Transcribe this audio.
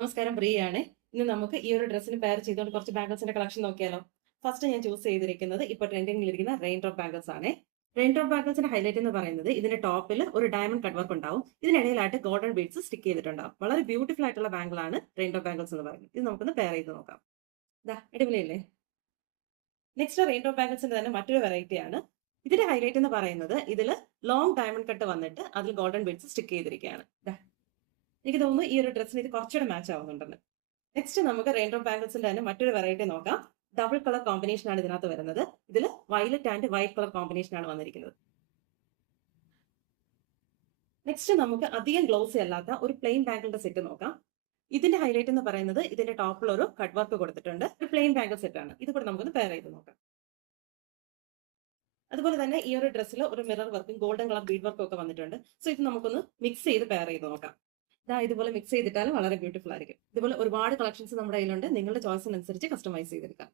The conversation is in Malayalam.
നമസ്കാരം, പ്രിയയാണ്. ഇന്ന് നമുക്ക് ഈ ഒരു ഡ്രസ്സിന് പെയർ ചെയ്തുകൊണ്ട് കുറച്ച് ബാംഗിൾസിന്റെ കളക്ഷൻ നോക്കിയാലോ? ഫസ്റ്റ് ഞാൻ ചൂസ് ചെയ്തിരിക്കുന്നത് ഇപ്പോൾ ട്രെൻഡിങ്ങിലിരിക്കുന്ന റെയിൻ ഡ്രോപ്പ് ബാംഗിൾസ് ആണ്. റെയിൻ ഡ്രോപ്പ് ബാംഗിൾസിന്റെ ഹൈലൈറ്റ് എന്ന് പറയുന്നത് ഇതിന്റെ ടോപ്പിൽ ഒരു ഡയമണ്ട് കട്ട് വർക്ക് ഉണ്ടാവും. ഇതിനിടയിലായിട്ട് ഗോൾഡൻ ബീഡ്സ് സ്റ്റിക്ക് ചെയ്തിട്ടുണ്ടാവും. വളരെ ബ്യൂട്ടിഫുൾ ആയിട്ടുള്ള ബാംഗിൾ ആണ് റെയിൻ ഡ്രോപ്പ് ബാംഗിൾസ് എന്ന് പറയുന്നത്. ഇത് നമുക്കൊന്ന് പെയർ ചെയ്ത് നോക്കാം. ഇതാ അടിപൊളിയല്ലേ? നെക്സ്റ്റ് റെയിൻ ഡ്രോപ്പ് ബാംഗിൾസിന്റെ തന്നെ മറ്റൊരു വെറൈറ്റി ആണ്. ഇതിന്റെ ഹൈലൈറ്റ് എന്ന് പറയുന്നത് ഇതിൽ ലോങ് ഡയമണ്ട് കട്ട് വന്നിട്ട് അതിൽ ഗോൾഡൻ ബീഡ്സ് സ്റ്റിക്ക് ചെയ്തിരിക്കുകയാണ്. എനിക്ക് തോന്നുന്നു ഈ ഒരു ഡ്രസ്സിന് ഇത് കുറച്ചുകൂടെ മാച്ച് ആവുന്നുണ്ടെന്ന്. നെക്സ്റ്റ് നമുക്ക് റെയിൻഡ്രോ ബാംഗിൾസിന്റെ തന്നെ മറ്റൊരു വെറൈറ്റി നോക്കാം. ഡബിൾ കളർ കോമ്പിനേഷൻ ആണ് ഇതിനകത്ത് വരുന്നത്. ഇതിൽ violet and white colour combination ആണ് വന്നിരിക്കുന്നത്. നെക്സ്റ്റ് നമുക്ക് അധികം ഗ്ലോസി അല്ലാത്ത ഒരു പ്ലെയിൻ ബാംഗിളിന്റെ സെറ്റ് നോക്കാം. ഇതിന്റെ ഹൈലൈറ്റ് എന്ന് പറയുന്നത് ഇതിന്റെ ടോപ്പിൽ ഒരു കട്ട് വർക്ക് കൊടുത്തിട്ടുണ്ട്. ഒരു പ്ലെയിൻ ബാംഗിൾ സെറ്റ് ആണ്. ഇത് കൂടെ നമുക്കൊന്ന് പെയർ ചെയ്ത് നോക്കാം. അതുപോലെ തന്നെ ഈ ഒരു ഡ്രസ്സിൽ ഒരു മിറർ വർക്കും ഗോൾഡൻ കളർ ബീഡ് വർക്കും ഒക്കെ വന്നിട്ടുണ്ട്. സോ ഇത് നമുക്കൊന്ന് മിക്സ് ചെയ്ത് പെയർ ചെയ്ത് നോക്കാം. ഇതുപോലെ മിക്സ് ചെയ്തിട്ടാലും വളരെ ബ്യൂട്ടിഫുൾ ആയിരിക്കും. ഇതുപോലെ ഒരുപാട് കളക്ഷൻസ് നമ്മുടെ കയ്യിലുണ്ട്. നിങ്ങളുടെ ചോയ്സിനനുസരിച്ച് കസ്റ്റമൈസ് ചെയ്തെടുക്കാം.